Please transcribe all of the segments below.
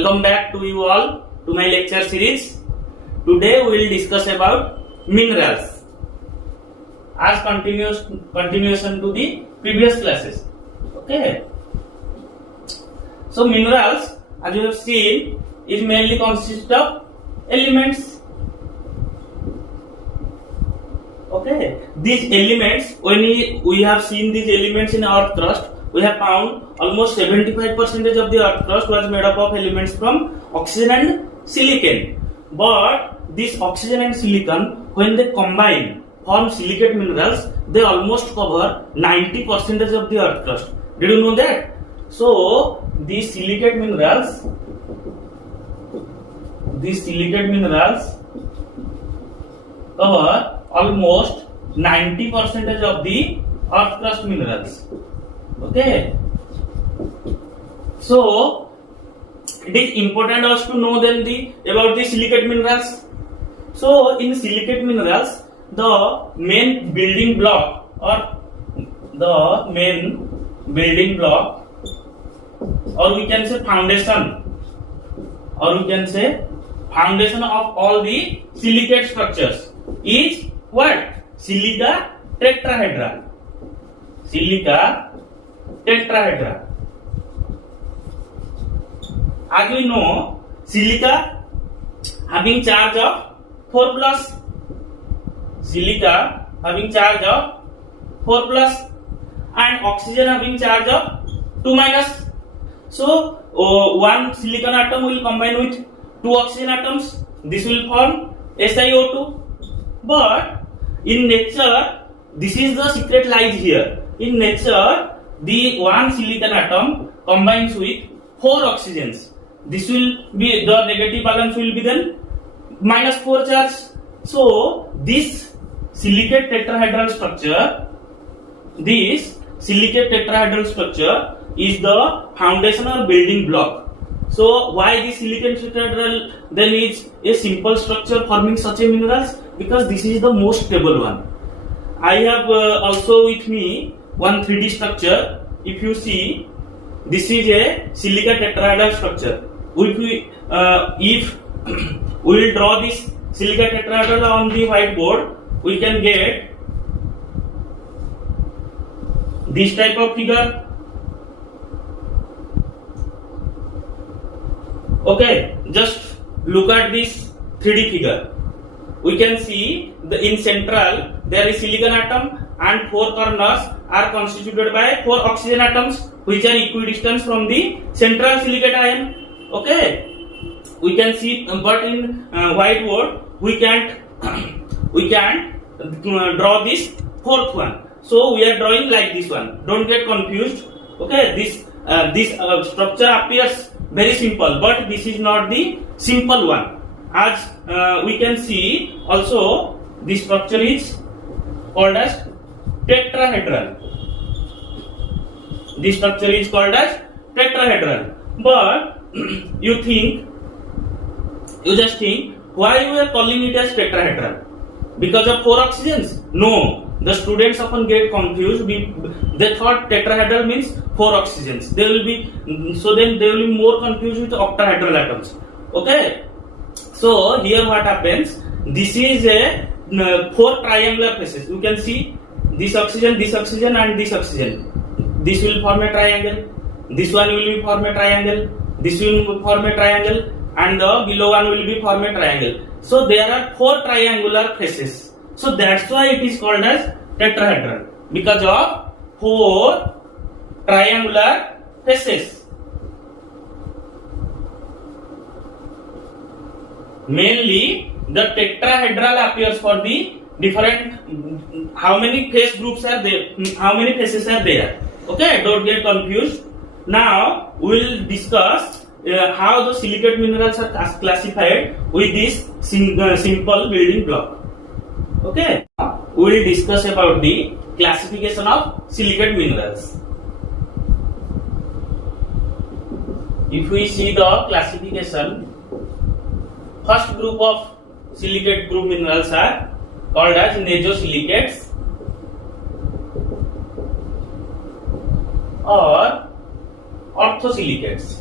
Welcome back to you all to my lecture series. Today we will discuss about minerals as continuation to the previous classes. Okay. So minerals, as you have seen, is mainly consist of elements. Okay. These elements, when we have seen these elements in earth crust, we have found almost 75% of the earth crust was made up of elements from oxygen and silicon. But this oxygen and silicon, when they combine, form silicate minerals, they almost cover 90% of the earth crust. Did you know that? So these silicate minerals cover almost 90% of the earth crust minerals. Okay. So it is important also to know then about the silicate minerals. So in silicate minerals, the main building block or we can say foundation of all the silicate structures is what? Silica tetrahedra. As we know, silica having charge of 4 plus, and oxygen having charge of 2 minus. So one silicon atom will combine with 2 oxygen atoms. This will form SiO2. But in nature, this is the secret lies here. In nature, the one silicon atom combines with 4 oxygens. This will be, the negative valence will be then minus 4 charge. So this silicate tetrahedral structure is the foundation or building block. So why this silicate tetrahedral then is a simple structure forming such a minerals? Because this is the most stable one. I have also with me one 3D structure. If you see, this is a silica tetrahedral structure. If we will draw this silica tetrahedral on the whiteboard, we can get this type of figure. Okay, just look at this 3D figure. We can see in central there is silicon atom and 4 corners are constituted by 4 oxygen atoms which are equidistant from the central silicate ion. Okay, we can see, but in whiteboard we can't draw this 4th one. So we are drawing like this one. Don't get confused. Okay, this structure appears very simple, but this is not the simple one. As we can see, also this structure is called as tetrahedral. This structure is called as tetrahedral. But you just think, why we are calling it as tetrahedral? Because of 4 oxygens? No. The students often get confused. They thought tetrahedral means 4 oxygens. They will be more confused with octahedral atoms. Okay. So here what happens? This is a 4 triangular faces. You can see this oxygen, and this oxygen. This will form a triangle. This one will form a triangle. This will form a triangle, and the below one will be form a triangle. So there are 4 triangular faces. So that's why it is called as tetrahedral, because of 4 triangular faces. Mainly the tetrahedral appears for the different, how many face groups are there, how many faces are there. Okay, don't get confused. Now we will discuss how the silicate minerals are classified with this simple building block. Okay, we will discuss about the classification of silicate minerals. If we see the classification, first group of silicate group minerals are called as Nesosilicates or Orthosilicates.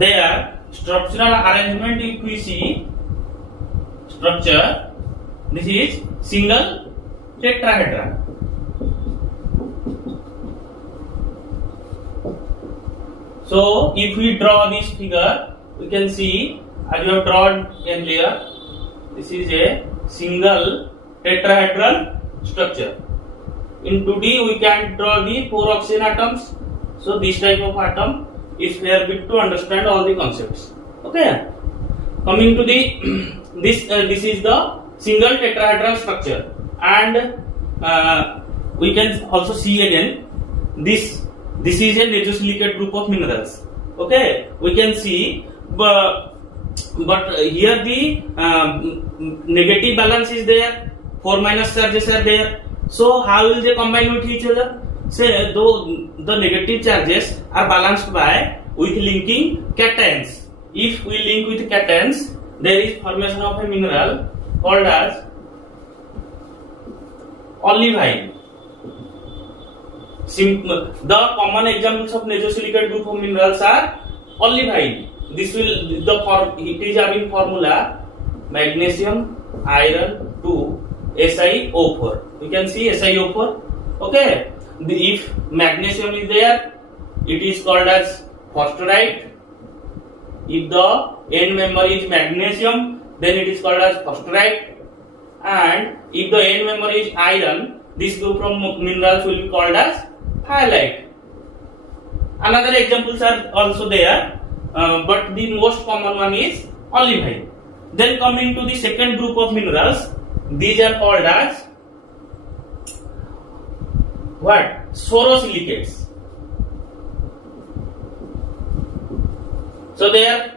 their structural arrangement, if we see structure, this is single tetrahedron. So if we draw this figure, we can see as you have drawn earlier, this is a single tetrahedral structure. In 2D we can draw the 4 oxygen atoms. So this type of atom is fair bit to understand all the concepts. Okay. Coming to the this is the single tetrahedral structure, and we can also see again this is a Nesosilicate group of minerals. Okay, we can see, but here the negative balance is there, 4 minus charges are there. So how will they combine with each other? Say though the negative charges are balanced with linking cations. If we link with cations, there is formation of a mineral called as olivine. The common examples of Nesosilicate group of minerals are olivine. This will it is having formula magnesium iron 2 SiO4. You can see SiO4. Okay. If magnesium is there, it is called as phosphorite. If the end member is magnesium, then it is called as phosphorite. And if the end member is iron, this group of minerals will be called as phyllite. Another examples are also there, but the most common one is olivine. Then coming to the second group of minerals, these are called as what? Orthosilicates. So their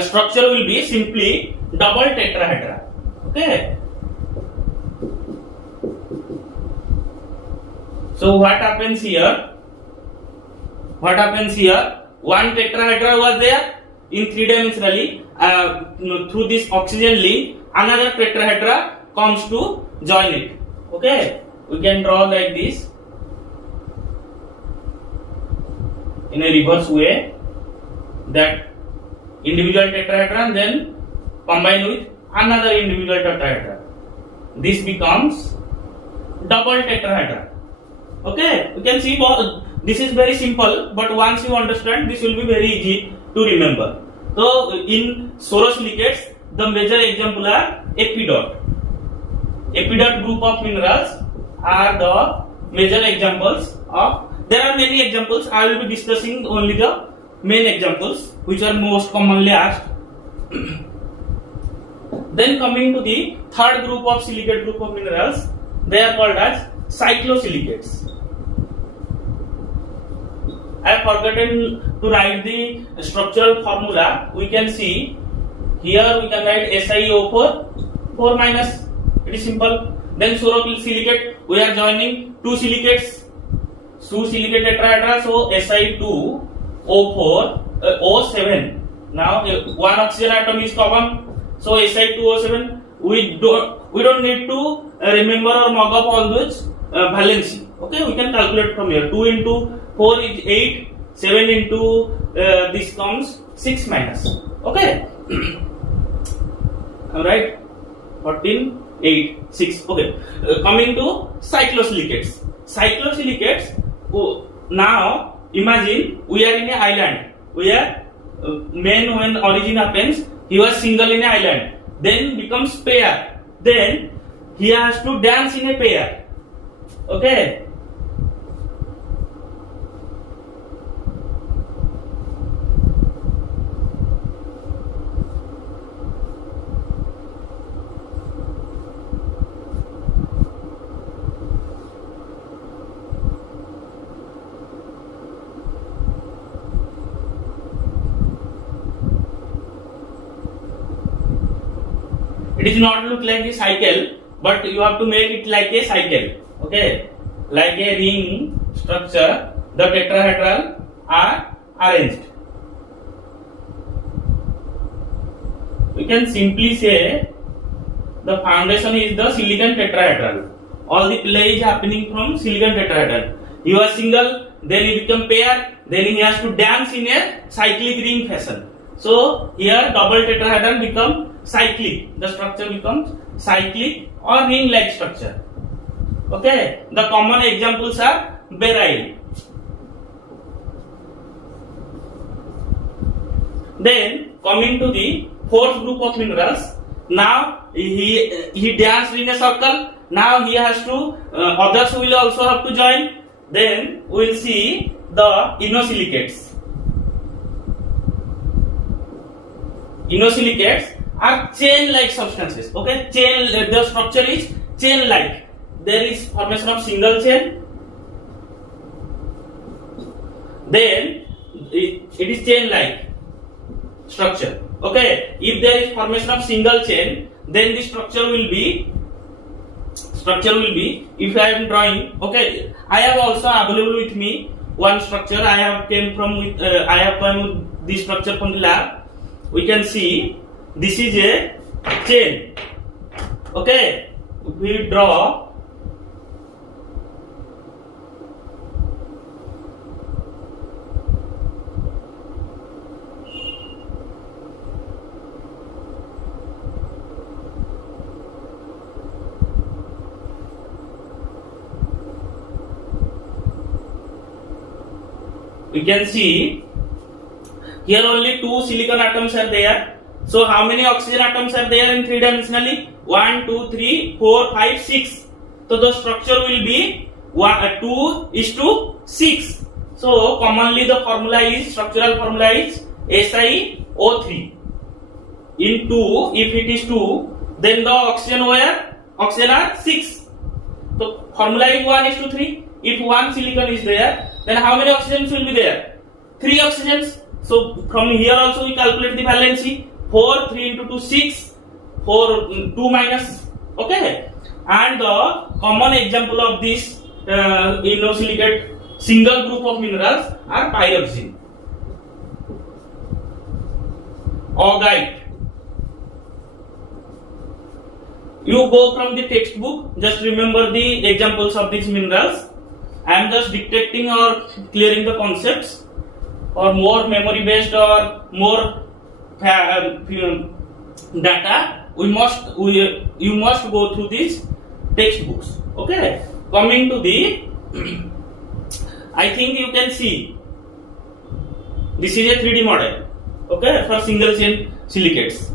structure will be simply double tetrahedra. Okay. So what happens here? One tetrahedra was there in 3-dimensionally. Through this oxygen link, another tetrahedra comes to join it. Okay. We can draw like this in a reverse way, that individual tetrahedron then combine with another individual tetrahedron. This becomes double tetrahedron. Okay, you can see this is very simple, but once you understand, this will be very easy to remember. So in Orthosilicates, the major example are epidot. Epidot group of minerals are the major examples of. There are many examples. I will be discussing only the main examples which are most commonly asked. Then coming to the third group of silicate group of minerals, they are called as cyclosilicates. I have forgotten to write the structural formula. We can see here we can write SiO4 4 minus. It is simple. Then silicate, we are joining two silicates, two silicate tetrahedra, so Si2O4 O7. Now one oxygen atom is common, so Si2O7. We don't need to remember or mug up all those valency. Okay, we can calculate from here. 2 into 4 is 8. 7 into this comes 6 minus. Okay. Alright. 14, 8, 6. Okay. Coming to cyclosilicates. Cyclosilicates. Now imagine we are in an island. We are when origin happens, he was single in an island. Then becomes pair. Then he has to dance in a pair. Okay. It is not look like a cycle, but you have to make it like a cycle. Okay, like a ring structure, the tetrahedral are arranged. We can simply say the foundation is the silicon tetrahedral. All the play is happening from silicon tetrahedral. You are single, then you become pair, then he has to dance in a cyclic ring fashion. So here double tetrahedron become cyclic. The structure becomes cyclic or ring-like structure. Okay. The common examples are beryl. Then coming to the fourth group of minerals. Now he danced in a circle. Now he has to others will also have to join. Then we will see the inosilicates. Inosilicates are chain-like substances. Okay, the structure is chain-like. There is formation of single chain. Then it is chain-like structure. Okay, if there is formation of single chain, then the structure will be if I am drawing. Okay, I have also available with me one structure. I have come with this structure from the lab. We can see this is a chain. Okay, we draw. We can see here only 2 silicon atoms are there. So how many oxygen atoms are there in 3-dimensionally? 1, 2, 3, 4, 5, 6. So the structure will be 2:6. So commonly the structural formula is SiO3. In 2, if it is 2, then the oxygen are 6. So formula is 1:3. If 1 silicon is there, then how many oxygens will be there? 3 oxygens. So from here also we calculate the valency. 4, 3 into 2, 6. 4, 2 minus. Okay. And the common example of this inosilicates single group of minerals are pyroxene, augite. You go from the textbook, just remember the examples of these minerals. I am just dictating or clearing the concepts, or more memory based or more data. You must go through these textbooks. Okay. Coming to the, I think you can see this is a 3D model. Okay, for single chain silicates.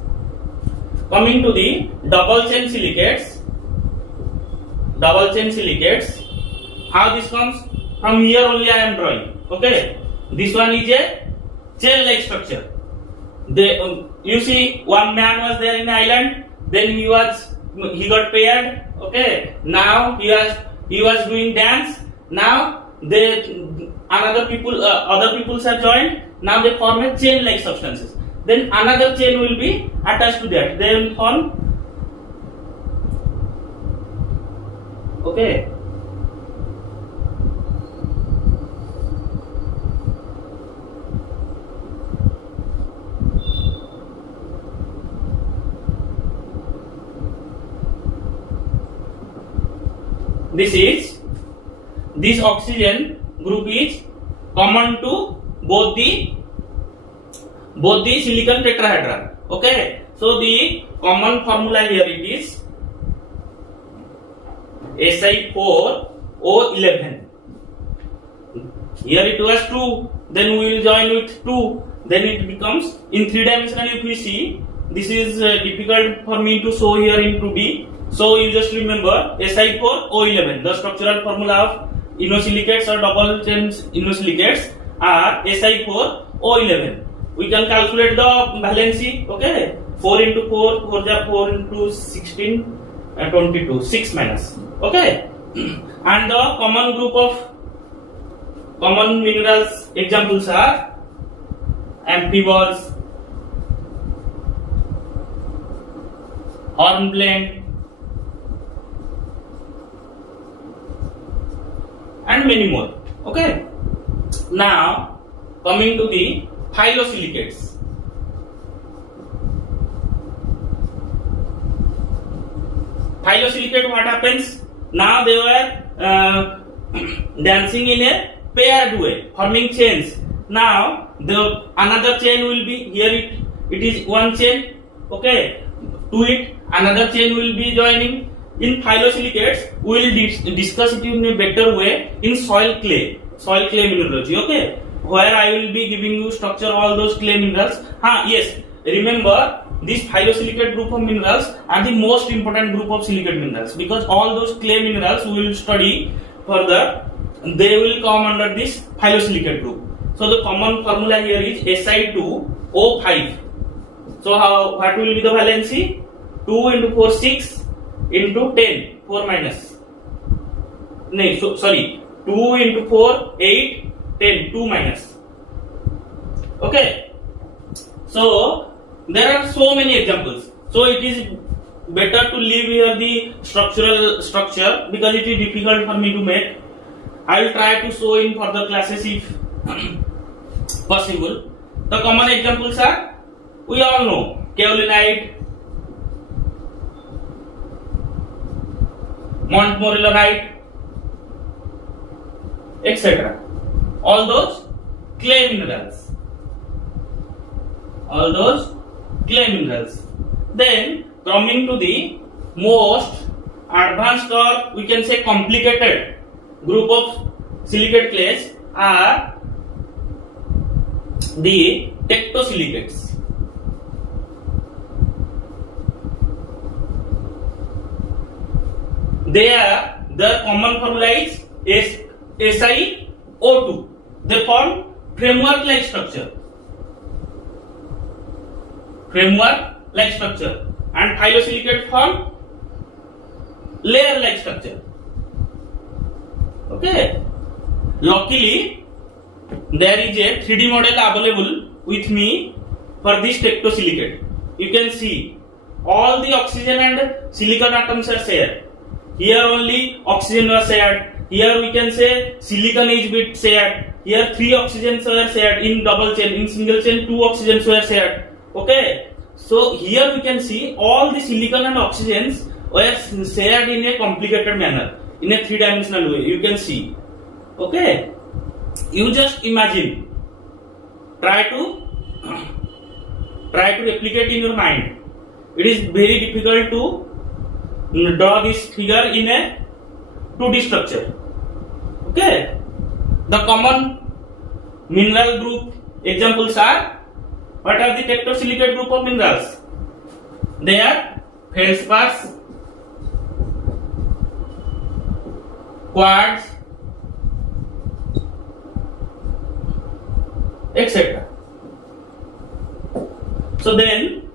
Coming to the double chain silicates. How this comes? From here only I am drawing. Okay, this one is a chain-like structure. You see, one man was there in the island. Then he got paired. Okay, now he was doing dance. Now other people have joined. Now they form a chain-like substances. Then another chain will be attached to that. They will form. Okay. This oxygen group is common to both the silicon tetrahedra. Okay, so the common formula here it is Si4O11. Here it was 2, then we will join with 2, then it becomes in 3-dimensional. If we see, this is difficult for me to show here in 2D. So you just remember Si4O11. The structural formula of inosilicates or double chain inosilicates are Si4O11. We can calculate the valency. Okay, 4 into 4, 4 into 16, 22, 6 minus. Okay, and the common group of common minerals examples are amphiboles, hornblende, and many more. Okay, now coming to the Phyllosilicates. Phyllosilicate, what happens? Now they were dancing in a paired way, forming chains. Now the another chain will be here. It is one chain. Okay. To it another chain will be joining. In phyllosilicates, we will discuss it in a better way in soil clay mineralogy. Okay, where I will be giving you structure all those clay minerals. Yes, remember this phyllosilicate group of minerals are the most important group of silicate minerals, because all those clay minerals we will study further. They will come under this phyllosilicate group. So the common formula here is Si2O5. So what will be the valency? 2 into 4 6 into 10 4 minus. No, sorry. 2 into 4 8 10 2 minus. Okay. So there are so many examples. So it is better to leave here the structural structure because it is difficult for me to make. I will try to show in further classes if possible. The common examples are, we all know, kaolinite, montmorillonite, etc. All those clay minerals. Then coming to the most advanced, or we can say complicated group of silicate clays are the Tectosilicates. The common formula is SiO2. They form framework-like structure. And phyllosilicate form layer-like structure. Okay. Luckily, there is a 3D model available with me for this Tectosilicate. You can see all the oxygen and silicon atoms are shared. Here only oxygen was shared. Here we can say silicon is bit shared. Here 3 oxygens were shared in double chain. In single chain 2 oxygens were shared. Okay. So here we can see all the silicon and oxygens were shared in a complicated manner, in a 3-dimensional way. You can see. Okay. You just imagine. Try to replicate in your mind. It is very difficult to draw this figure in a 2D structure. Okay. The common mineral group examples are, what are the Tectosilicate group of minerals? They are feldspars, quartz, etc. So then,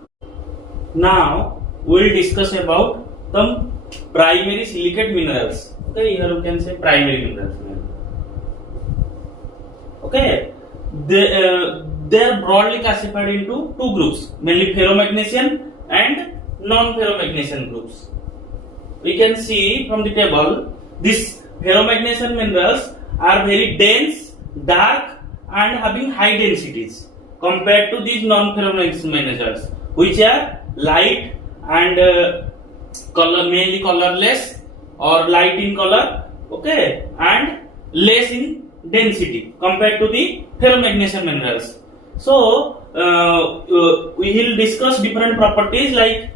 now we will discuss about some primary silicate minerals. Okay, here we can say primary minerals. Okay, they are broadly classified into 2 groups, mainly ferromagnesian and non-ferromagnesian groups. We can see from the table, these ferromagnesian minerals are very dense, dark, and having high densities compared to these non-ferromagnesian minerals, which are light and mainly colorless or light in color, okay, and less in density compared to the ferromagnesian minerals. So we will discuss different properties like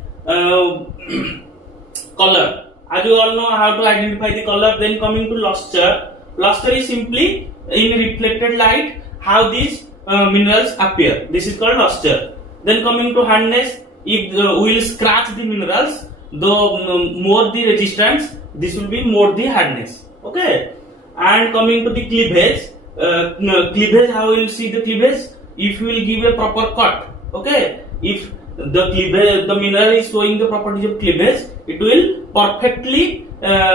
color. As you all know how to identify the color. Then coming to luster. Luster is simply in reflected light how these minerals appear. This is called luster. Then coming to hardness. If we will scratch the minerals, the more the resistance, this will be more the hardness. Okay. And coming to the cleavage. How we will see the cleavage? If you will give a proper cut, okay, if the mineral is showing the properties of cleavage, it will perfectly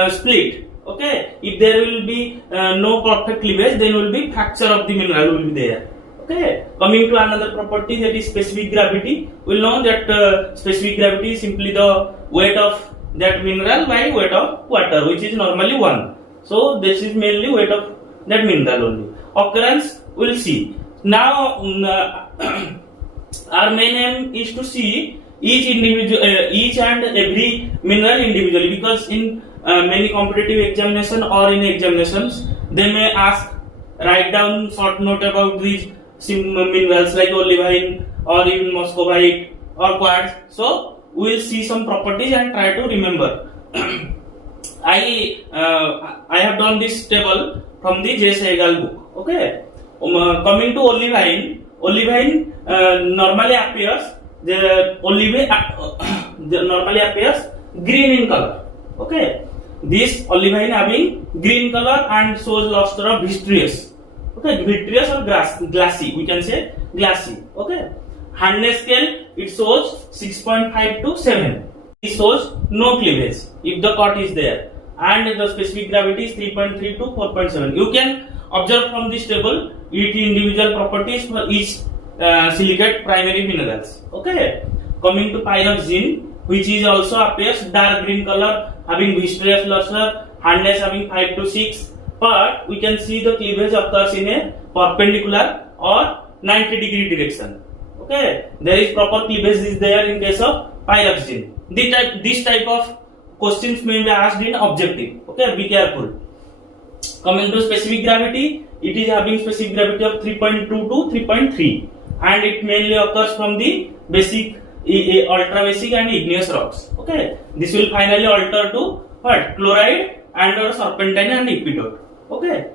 split. Okay, if there will be no perfect cleavage, then will be fracture of the mineral will be there. Okay, coming to another property, that is specific gravity. We will know that specific gravity is simply the weight of that mineral by weight of water, which is normally 1. So this is mainly weight of that mineral only. Occurrence we will see. Now our main aim is to see each and every mineral individually, because in many competitive examination or in examinations they may ask write down short note about these minerals like olivine or even muscovite or quartz. So we will see some properties and try to remember. I have done this table from the J. Sehgal book. Okay. Coming to olivine normally appears normally appears green in color. Okay. This olivine having green color and shows luster of vitreous. Okay, vitreous or glassy. We can say glassy. Okay. Hardness scale, it shows 6.5 to 7. It shows no cleavage if the cut is there, and the specific gravity is 3.3 to 4.7. You can observe from this table each individual properties for each silicate primary minerals. Okay. Coming to pyroxene, which is also appears dark green color, having vitreous luster, hardness having 5 to 6. But we can see the cleavage occurs in a perpendicular or 90-degree direction. Okay, there is proper cleavage is there in case of pyroxene. This type of questions may be asked in objective. Okay, be careful. Coming to specific gravity, it is having specific gravity of 3.2 to 3.3, and it mainly occurs from the basic, ultra basic and igneous rocks. Okay, this will finally alter to what? Chloride and or serpentine and epidot. Okay,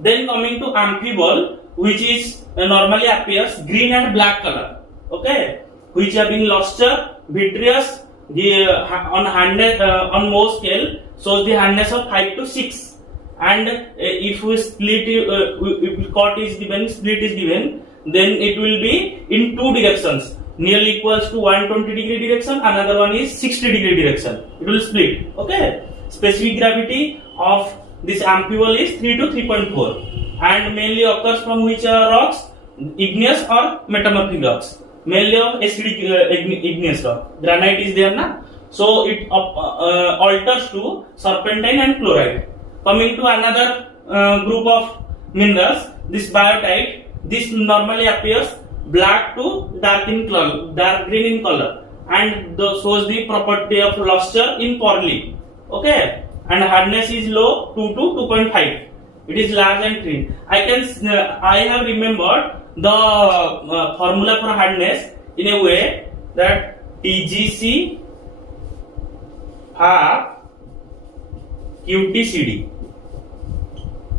then coming to amphibole, which is normally appears green and black color. Okay, which having luster, vitreous, on hardness on Mohs scale shows the hardness of 5 to 6, and if we split if cut is given, split is given, then it will be in two directions, nearly equals to 120-degree direction, another one is 60-degree direction. It will split. Okay, specific gravity of this amphibole is 3 to 3.4, and mainly occurs from which rocks? Igneous or metamorphic rocks. Mainly of acidic igneous rock. Granite is there na, so it alters to serpentine and chloride. Coming to another group of minerals, this biotite. This normally appears black to dark green in color, and shows the property of luster in pearly. Okay, and hardness is low 2 to 2.5. It is large and thin. I have remembered the formula for hardness in a way that TGC half QTCD.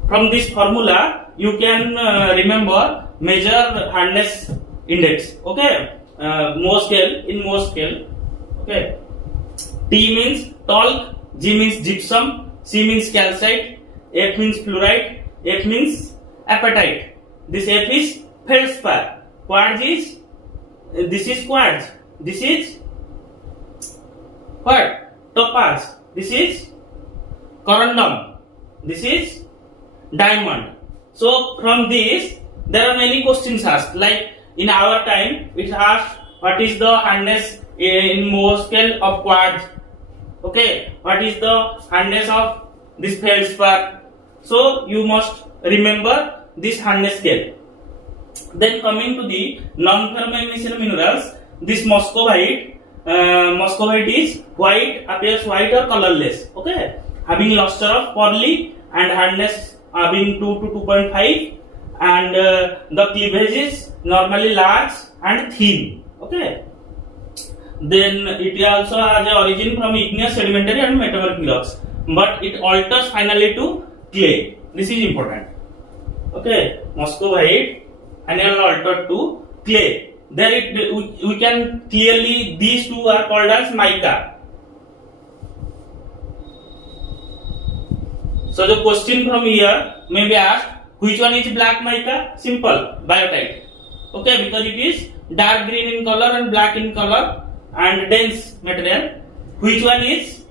From this formula, you can remember measure hardness index. Okay, Mohs scale. Okay, T means talc, G means gypsum, C means calcite, F means fluorite, F means apatite. This F is feldspar. Quartz is this is quartz. This is what? Topaz. This is corundum. This is diamond. So from this there are many questions asked. Like in our time, it asked what is the hardness in Mohs scale of quartz. Okay, what is the hardness of this feldspar? So you must remember this hardness scale. Then coming to the non-ferrous minerals, this muscovite is white, appears white or colorless. Okay, having luster of pearly and hardness having 2 to 2.5, and the cleavage is normally large and thin. Okay, then it also has a origin from igneous, sedimentary and metamorphic rocks, but it alters finally to clay. This is important. Okay, muscovite and altered to clay. There we can clearly, these two are called as mica. So the question from here may be asked, which one is black mica? Simple, biotite. Okay, because it is dark green in color and black in color and dense material. Which one is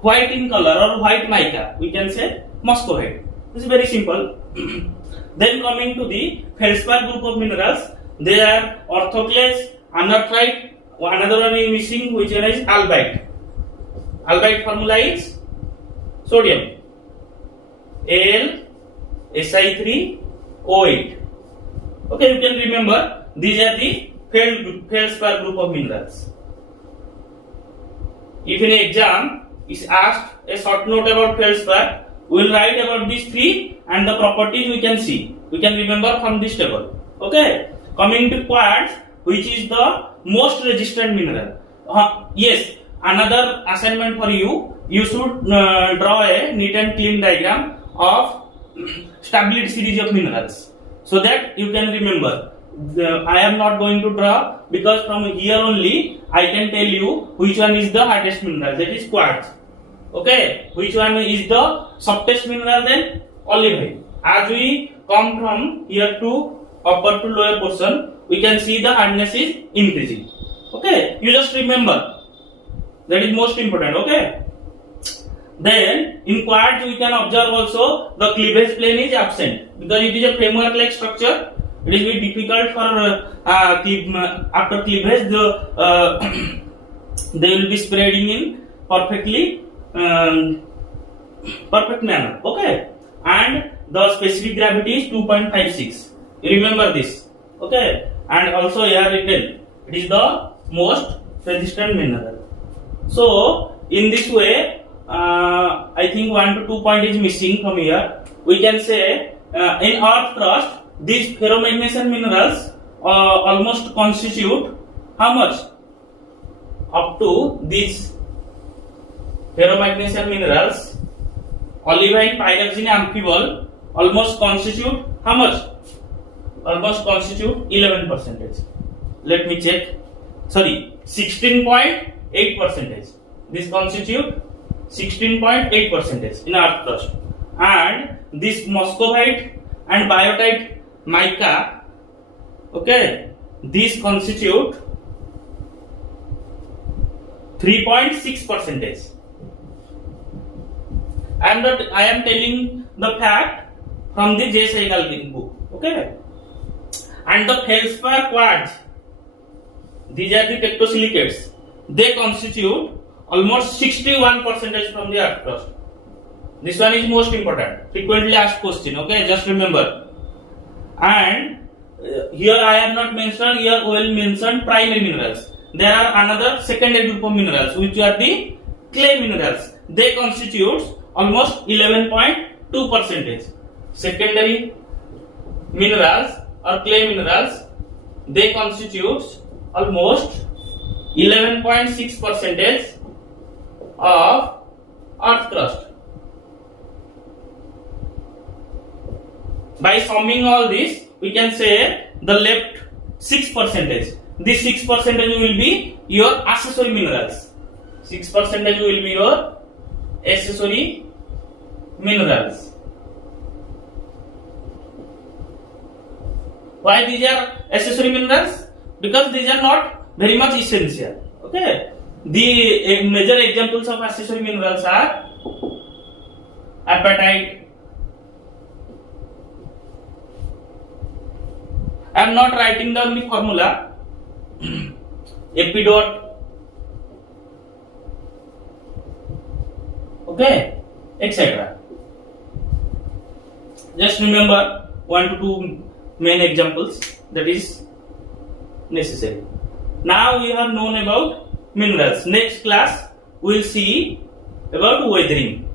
white in color or white mica? We can say muscovite. This is very simple. Then coming to the feldspar group of minerals, they are orthoclase, anorthite, another one is missing, which one is albite. Albite formula is sodium Al Si3O8. Okay, you can remember these are the feldspar group of minerals. If in exam is asked a short note about feldspar, we will write about these three and the properties we can see. We can remember from this table. Okay. Coming to quartz, which is the most resistant mineral. Yes, another assignment for you. You should draw a neat and clean diagram of stability series of minerals, so that you can remember. I am not going to draw because from here only I can tell you which one is the hardest mineral, that is quartz. Okay, which one is the softest mineral, then olivine. As we come from here to upper to lower portion, we can see the hardness is increasing. Okay, you just remember, that is most important. Okay. Then in quartz we can observe also the cleavage plane is absent because it is a framework like structure. It is very difficult for after cleavage they will be spreading in perfectly perfect manner. Okay, and the specific gravity is 2.56. You remember this. Okay, and also here written, it is the most resistant mineral. So in this way, I think 1 to 2 point is missing from here. We can say in earth crust, these ferromagnesian minerals almost constitute how much? Up to these ferromagnesian minerals, olivine, pyroxene, amphibole, almost constitute how much? Almost constitute 11%. Let me check. Sorry, 16.8%. This constitute 16.8% in earth crust, and this muscovite and biotite mica, okay, these constitute 3.6%. I am telling the fact from the J. Saigal book. Okay, and the feldspar quartz, these are the Tectosilicates. They constitute almost 61% from the earth crust. This one is most important, frequently asked question. Okay, just remember. And here I have not mentioned, here we will mention primary minerals. There are another secondary group of minerals, which are the clay minerals. They constitute almost 11.2%. Secondary minerals or clay minerals, they constitute almost 11.6% of earth crust. By summing all this, we can say the left 6%. This 6% will be your accessory minerals. 6% will be your accessory minerals. Why these are accessory minerals? Because these are not very much essential. Okay. The major examples of accessory minerals are apatite. I am not writing down the formula. Epidote. Okay, etc. Just remember 1 to 2 main examples, that is necessary. Now we have known about minerals. Next class we will see about weathering.